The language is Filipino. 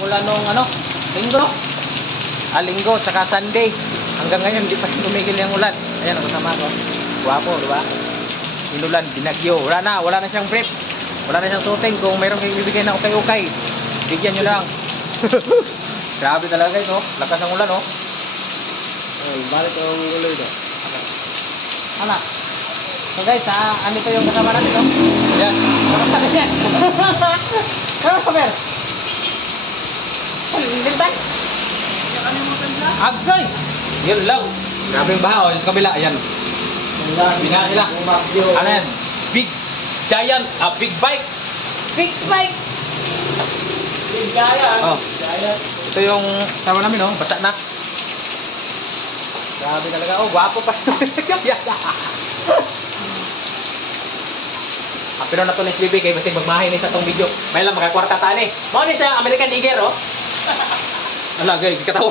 Mula nung ano, linggo. Linggo, tsaka Sunday. Hanggang ngayon, hindi pa tumigil yung ulan. Ayan, ang kasama ko. Guwapo, di ba? Inulan, binagyo. Wala na siyang brief. Wala na siyang shooting. Kung mayroong kayong bibigay na ukay-ukay, bigyan nyo lang. Grabe talaga ito. Lakas ng ulan, oh. Balik ang uloy na. Ano? So guys, ano ito yung kasama natin, no? Yan. Ano sabi? Lintay? Agay! Yun lang. Grabe yung baha, oh. Yung kabila, ayan. Bina nila. Ano yan? Big giant, big bike. Big bike! Big giant. Oh. Ito yung kasama namin, no? Basa na. Grabe talaga. Oh, gwapo pa. Pero na ito ni SBB kay basig magmahay ni sa itong video. May lang makakwarta taan eh. Mao ni sa American Eagle, oh. Ala, gay, katawa.